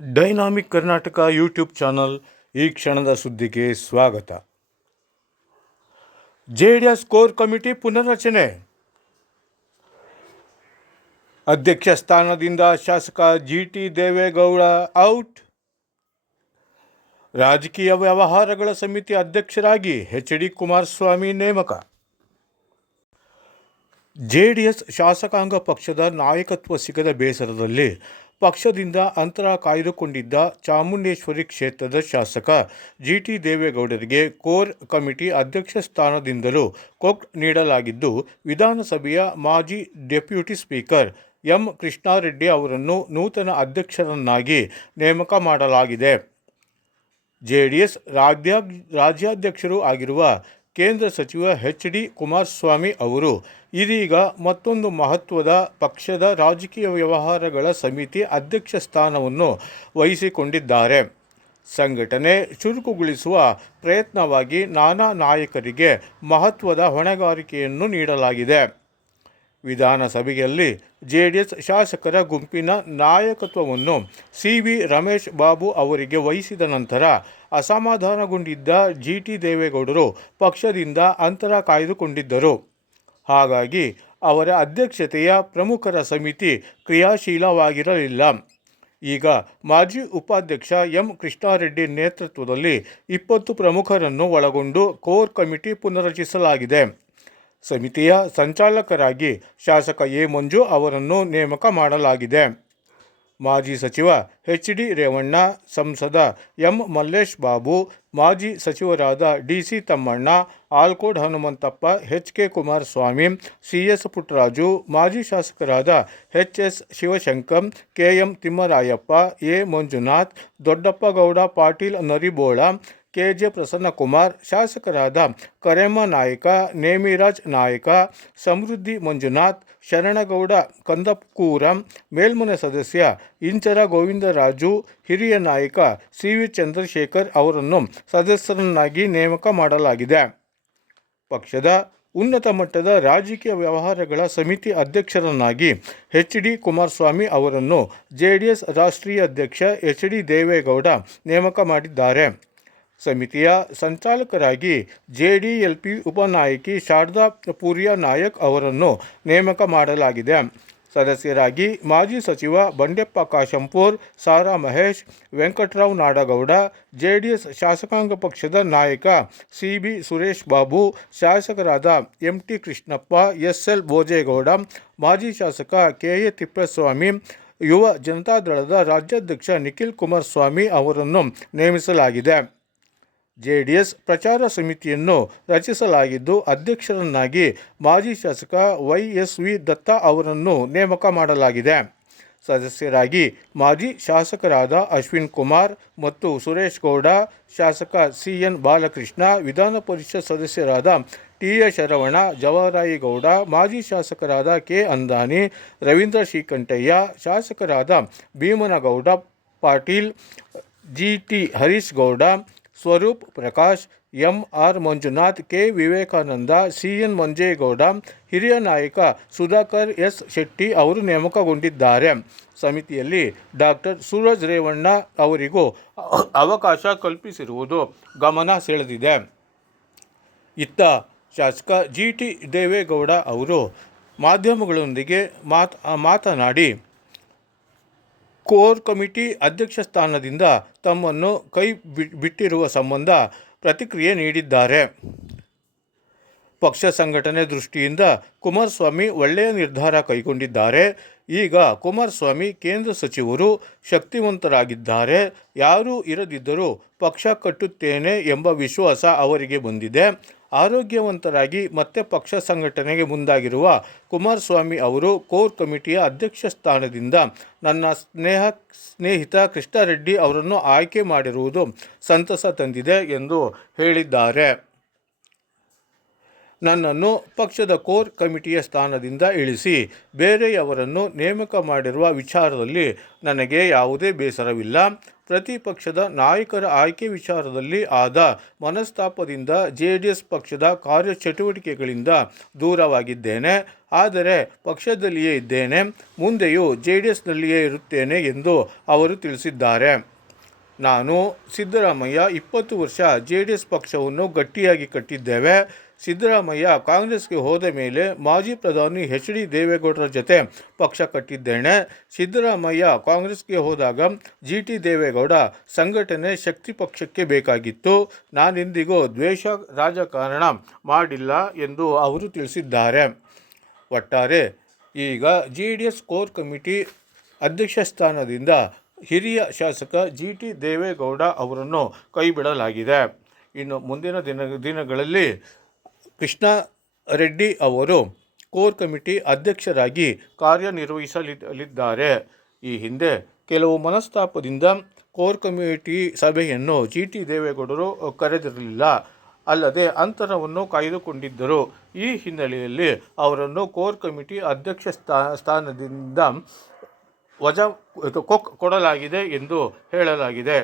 Dynamic Karnataka YouTube channel ಈ ಕ್ಷಣದ ಸುದ್ದಿಗೆ ಸ್ವಾಗತ. J D S core committee ಪುನರ್ರಚನೆ. ಅಧ್ಯಕ್ಷ ಸ್ಥಾನದಿಂದ ಶಾಸಕ ಜಿ ಟಿ ದೇವೇಗೌಡ ಔಟ್. ರಾಜಕೀಯ ವ್ಯವಹಾರಗಳ ಸಮಿತಿ ಅಧ್ಯಕ್ಷರಾಗಿ ಎಚ್ ಡಿ ಕುಮಾರಸ್ವಾಮಿ ನೇಮಕ. ಜೆಡಿಎಸ್ ಶಾಸಕಾಂಗ ಪಕ್ಷದ ನಾಯಕತ್ವ ಸಿಗದ ಬೇಸರದಲ್ಲಿ ಪಕ್ಷದಿಂದ ಅಂತರ ಕಾಯ್ದುಕೊಂಡಿದ್ದ ಚಾಮುಂಡೇಶ್ವರಿ ಕ್ಷೇತ್ರದ ಶಾಸಕ ಜಿ ಟಿ ದೇವೇಗೌಡರಿಗೆ ಕೋರ್ ಕಮಿಟಿ ಅಧ್ಯಕ್ಷ ಸ್ಥಾನದಿಂದಲೂ ಕೊಕ್ ನೀಡಲಾಗಿದ್ದು, ವಿಧಾನಸಭೆಯ ಮಾಜಿ ಡೆಪ್ಯೂಟಿ ಸ್ಪೀಕರ್ ಎಂ ಕೃಷ್ಣಾರೆಡ್ಡಿ ಅವರನ್ನು ನೂತನ ಅಧ್ಯಕ್ಷರನ್ನಾಗಿ ನೇಮಕ ಮಾಡಲಾಗಿದೆ. ಜೆಡಿಎಸ್ ರಾಜ್ಯ ರಾಜ್ಯಾಧ್ಯಕ್ಷರೂ ಆಗಿರುವ ಕೇಂದ್ರ ಸಚಿವ ಎಚ್ ಡಿ ಕುಮಾರಸ್ವಾಮಿ ಅವರು, ಇದೀಗ ಮತ್ತೊಂದು ಮಹತ್ವದ ಪಕ್ಷದ ರಾಜಕೀಯ ವ್ಯವಹಾರಗಳ ಸಮಿತಿ ಅಧ್ಯಕ್ಷ ಸ್ಥಾನವನ್ನು ವಹಿಸಿಕೊಂಡಿದ್ದಾರೆ. ಸಂಘಟನೆ ಚುರುಕುಗೊಳಿಸುವ ಪ್ರಯತ್ನವಾಗಿ ನಾನಾ ನಾಯಕರಿಗೆ ಮಹತ್ವದ ಹೊಣೆಗಾರಿಕೆಯನ್ನು ನೀಡಲಾಗಿದೆ. ವಿಧಾನಸಭೆಯಲ್ಲಿ ಜೆಡಿಎಸ್ ಶಾಸಕರ ಗುಂಪಿನ ನಾಯಕತ್ವವನ್ನು ಸಿ ವಿ ರಮೇಶ್ ಬಾಬು ಅವರಿಗೆ ವಹಿಸಿದ ನಂತರ ಅಸಮಾಧಾನಗೊಂಡಿದ್ದ ಜಿ ಟಿ ದೇವೇಗೌಡರು ಪಕ್ಷದಿಂದ ಅಂತರ ಕಾಯ್ದುಕೊಂಡಿದ್ದರು. ಹಾಗಾಗಿ ಅವರ ಅಧ್ಯಕ್ಷತೆಯ ಪ್ರಮುಖರ ಸಮಿತಿ ಕ್ರಿಯಾಶೀಲವಾಗಿರಲಿಲ್ಲ. ಈಗ ಮಾಜಿ ಉಪಾಧ್ಯಕ್ಷ ಎಂ. ಕೃಷ್ಣಾರೆಡ್ಡಿ ನೇತೃತ್ವದಲ್ಲಿ ಇಪ್ಪತ್ತು ಪ್ರಮುಖರನ್ನು ಒಳಗೊಂಡು ಕೋರ್ ಕಮಿಟಿ ಪುನರ್ರಚಿಸಲಾಗಿದೆ. ಸಮಿತಿಯ ಸಂಚಾಲಕರಾಗಿ ಶಾಸಕ ಎ ಮಂಜು ಅವರನ್ನು ನೇಮಕ ಮಾಡಲಾಗಿದೆ. ಮಾಜಿ ಸಚಿವ ಎಚ್ ಡಿ ರೇವಣ್ಣ, ಸಂಸದ ಎಂ ಮಲ್ಲೇಶ್ ಬಾಬು, ಮಾಜಿ ಸಚಿವರಾದ D C Thammanna, Alkod Hanumanthappa, H K Kumaraswamy, C S Puttaraju, ಮಾಜಿ ಶಾಸಕರಾದ H S Shivashankar K M Thimmarayappa, A Manjunath Doddappagowda Patil Naribola K J Prasannakumar, ಶಾಸಕರಾದ ಕರೆಮ್ಮ ನಾಯಕ, ನೇಮಿರಾಜ್ ನಾಯಕ, ಸಮೃದ್ಧಿ ಮಂಜುನಾಥ್, ಶರಣಗೌಡ ಕಂದಕೂರ ಮೇಲ್ಮನೆ ಸದಸ್ಯ ಇಂಚರ ಗೋವಿಂದರಾಜು, ಹಿರಿಯ ನಾಯಕ ಸಿ ವಿ ಚಂದ್ರಶೇಖರ್ ಅವರನ್ನು ಸದಸ್ಯರನ್ನಾಗಿ ನೇಮಕ ಮಾಡಲಾಗಿದೆ. ಪಕ್ಷದ ಉನ್ನತ ಮಟ್ಟದ ರಾಜಕೀಯ ವ್ಯವಹಾರಗಳ ಸಮಿತಿ ಅಧ್ಯಕ್ಷರನ್ನಾಗಿ ಎಚ್ ಡಿ ಕುಮಾರಸ್ವಾಮಿ ಅವರನ್ನು ಜೆಡಿಎಸ್ ರಾಷ್ಟ್ರೀಯ ಅಧ್ಯಕ್ಷ ಎಚ್ ಡಿ ದೇವೇಗೌಡ ನೇಮಕ ಮಾಡಿದ್ದಾರೆ. ಸಮಿತಿಯ ಸಂಚಾಲಕರಾಗಿ ಜೆ ಡಿ ಎಲ್ ಪಿ ಉಪನಾಯಕಿ ಶಾರದಾ ಪೂರಿಯಾ ನಾಯಕ್ ಅವರನ್ನು ನೇಮಕ ಮಾಡಲಾಗಿದೆ. ಸದಸ್ಯರಾಗಿ ಮಾಜಿ ಸಚಿವ Bandeppa Kashempur, Sara Mahesh, Venkatrao Nadagouda J D S ಶಾಸಕಾಂಗ ಪಕ್ಷದ ನಾಯಕ ಸಿ ಬಿ ಸುರೇಶ್ ಬಾಬು, ಶಾಸಕರಾದ M T Krishnappa S L Bhojegowda, ಮಾಜಿ ಶಾಸಕ ಕೆ ಎ ತಿಪ್ಪೇಸ್ವಾಮಿ, ಯುವ ಜನತಾದಳದ ರಾಜ್ಯಾಧ್ಯಕ್ಷ ನಿಖಿಲ್ ಕುಮಾರಸ್ವಾಮಿ ಅವರನ್ನು ನೇಮಿಸಲಾಗಿದೆ. ಜೆಡಿಎಸ್ ಪ್ರಚಾರ ಸಮಿತಿಯನ್ನು ರಚಿಸಲಾಗಿದ್ದು ಅಧ್ಯಕ್ಷರನ್ನಾಗಿ ಮಾಜಿ ಶಾಸಕ ವೈ ಎಸ್ ವಿ ದತ್ತ ಅವರನ್ನು ನೇಮಕ ಮಾಡಲಾಗಿದೆ. ಸದಸ್ಯರಾಗಿ ಮಾಜಿ ಶಾಸಕರಾದ ಅಶ್ವಿನ್ ಕುಮಾರ್ ಮತ್ತು ಸುರೇಶ್ ಗೌಡ, ಶಾಸಕ ಸಿ ಎನ್ ಬಾಲಕೃಷ್ಣ, ವಿಧಾನ ಪರಿಷತ್ ಸದಸ್ಯರಾದ ಟಿ ಎ ಶರವಣ ಜವರಾಯಿಗೌಡ ಮಾಜಿ ಶಾಸಕರಾದ ಕೆ. ಅಂದಾನಿ, ರವೀಂದ್ರ ಶ್ರೀಕಂಠಯ್ಯ, ಶಾಸಕರಾದ Bheemanagouda, Patil, G. T. Harish Gowda Swaroop Prakash, M R Manjunath, K Vivekananda, C N Manjegowda, ಹಿರಿಯ ನಾಯಕ ಸುಧಾಕರ್ ಎಸ್ ಶೆಟ್ಟಿ ಅವರು ನೇಮಕಗೊಂಡಿದ್ದಾರೆ. ಸಮಿತಿಯಲ್ಲಿ ಡಾಕ್ಟರ್ ಸೂರಜ್ ರೇವಣ್ಣ ಅವರಿಗೂ ಅವಕಾಶ ಕಲ್ಪಿಸಿರುವುದು ಗಮನ ಸೆಳೆದಿದೆ. ಇತ್ತ ಶಾಸಕ ಜಿ ಟಿ ದೇವೇಗೌಡ ಅವರು ಮಾಧ್ಯಮಗಳೊಂದಿಗೆ ಮಾತ್, ಮಾತನಾಡಿ ಕೋರ್ ಕಮಿಟಿ ಅಧ್ಯಕ್ಷ ಸ್ಥಾನದಿಂದ ತಮ್ಮನ್ನು ಕೈ ಬಿಟ್ಟಿರುವ ಸಂಬಂಧ ಪ್ರತಿಕ್ರಿಯೆ ನೀಡಿದ್ದಾರೆ. ಪಕ್ಷ ಸಂಘಟನೆ ದೃಷ್ಟಿಯಿಂದ ಕುಮಾರಸ್ವಾಮಿ ಒಳ್ಳೆಯ ನಿರ್ಧಾರ ಕೈಗೊಂಡಿದ್ದಾರೆ. ಈಗ ಕುಮಾರಸ್ವಾಮಿ ಕೇಂದ್ರ ಸಚಿವರು ಶಕ್ತಿವಂತರಾಗಿದ್ದಾರೆ. ಯಾರೂ ಇರದಿದ್ದರೂ ಪಕ್ಷ ಕಟ್ಟುತ್ತೇನೆ ಎಂಬ ವಿಶ್ವಾಸ ಅವರಿಗೆ ಬಂದಿದೆ. ಆರೋಗ್ಯವಂತರಾಗಿ ಮತ್ತೆ ಪಕ್ಷ ಸಂಘಟನೆಗೆ ಮುಂದಾಗಿರುವ ಕುಮಾರಸ್ವಾಮಿ ಅವರು ಕೋರ್ ಕಮಿಟಿಯ ಅಧ್ಯಕ್ಷ ಸ್ಥಾನದಿಂದ ನನ್ನ ಸ್ನೇಹ, ಸ್ನೇಹಿತ ಕೃಷ್ಣಾರೆಡ್ಡಿ ಅವರನ್ನು ಆಯ್ಕೆ ಮಾಡಿರುವುದು ಸಂತಸ ತಂದಿದೆ ಎಂದು ಹೇಳಿದ್ದಾರೆ. ನನ್ನನ್ನು ಪಕ್ಷದ ಕೋರ್ ಕಮಿಟಿಯ ಸ್ಥಾನದಿಂದ ಇಳಿಸಿ ಬೇರೆಯವರನ್ನು ನೇಮಕ ಮಾಡಿರುವ ವಿಚಾರದಲ್ಲಿ ನನಗೆ ಯಾವುದೇ ಬೇಸರವಿಲ್ಲ. ಪ್ರತಿಪಕ್ಷದ ನಾಯಕರ ಆಯ್ಕೆ ವಿಚಾರದಲ್ಲಿ ಆದ ಮನಸ್ತಾಪದಿಂದ ಜೆ ಡಿ ಎಸ್ ಪಕ್ಷದ ಕಾರ್ಯಚಟುವಟಿಕೆಗಳಿಂದ ದೂರವಾಗಿದ್ದೇನೆ. ಆದರೆ ಪಕ್ಷದಲ್ಲಿಯೇ ಇದ್ದೇನೆ. ಮುಂದೆಯೂ ಜೆ ಡಿ ಎಸ್ನಲ್ಲಿಯೇ ಇರುತ್ತೇನೆ ಎಂದು ಅವರು ತಿಳಿಸಿದ್ದಾರೆ. ನಾನು ಸಿದ್ದರಾಮಯ್ಯ ಇಪ್ಪತ್ತು ವರ್ಷ ಜೆ ಡಿ ಎಸ್ ಪಕ್ಷವನ್ನು ಗಟ್ಟಿಯಾಗಿ ಕಟ್ಟಿದ್ದೇವೆ. ಸಿದ್ದರಾಮಯ್ಯ ಕಾಂಗ್ರೆಸ್ಗೆ ಹೋದ ಮೇಲೆ ಮಾಜಿ ಪ್ರಧಾನಿ ಎಚ್ ಡಿ ದೇವೇಗೌಡರ ಜೊತೆ ಪಕ್ಷ ಕಟ್ಟಿದ್ದೇನೆ. ಸಿದ್ದರಾಮಯ್ಯ ಕಾಂಗ್ರೆಸ್ಗೆ ಹೋದಾಗ ಜಿ ಟಿ ದೇವೇಗೌಡ ಸಂಘಟನೆ ಶಕ್ತಿ ಪಕ್ಷಕ್ಕೆ ಬೇಕಾಗಿತ್ತು. ನಾನಿಂದಿಗೂ ದ್ವೇಷ ರಾಜಕಾರಣ ಮಾಡಿಲ್ಲ ಎಂದು ಅವರು ತಿಳಿಸಿದ್ದಾರೆ. ಒಟ್ಟಾರೆ ಈಗ J D S core committee ಅಧ್ಯಕ್ಷ ಸ್ಥಾನದಿಂದ ಹಿರಿಯ ಶಾಸಕ ಜಿ ಟಿ ದೇವೇಗೌಡ ಅವರನ್ನು ಕೈಬಿಡಲಾಗಿದೆ ಇನ್ನು ಮುಂದಿನ ದಿನ ದಿನಗಳಲ್ಲಿ ಕೃಷ್ಣ ರೆಡ್ಡಿ ಅವರು ಕೋರ್ ಕಮಿಟಿ ಅಧ್ಯಕ್ಷರಾಗಿ ಕಾರ್ಯನಿರ್ವಹಿಸಲಿದ್ದಾರೆ. ಈ ಹಿಂದೆ ಕೆಲವು ಮನಸ್ತಾಪದಿಂದ ಕೋರ್ ಕಮಿಟಿ ಸಭೆಯನ್ನು ಜಿ ಟಿ ದೇವೇಗೌಡರು ಕರೆದಿರಲಿಲ್ಲ. ಅಲ್ಲದೆ ಅಂತರವನ್ನು ಕಾಯ್ದುಕೊಂಡಿದ್ದರು. ಈ ಹಿನ್ನೆಲೆಯಲ್ಲಿ ಅವರನ್ನು ಕೋರ್ ಕಮಿಟಿ ಅಧ್ಯಕ್ಷ ಸ್ಥಾ, ಸ್ಥಾನದಿಂದ ವಜಾ ಕೊಡಲಾಗಿದೆ ಎಂದು ಹೇಳಲಾಗಿದೆ.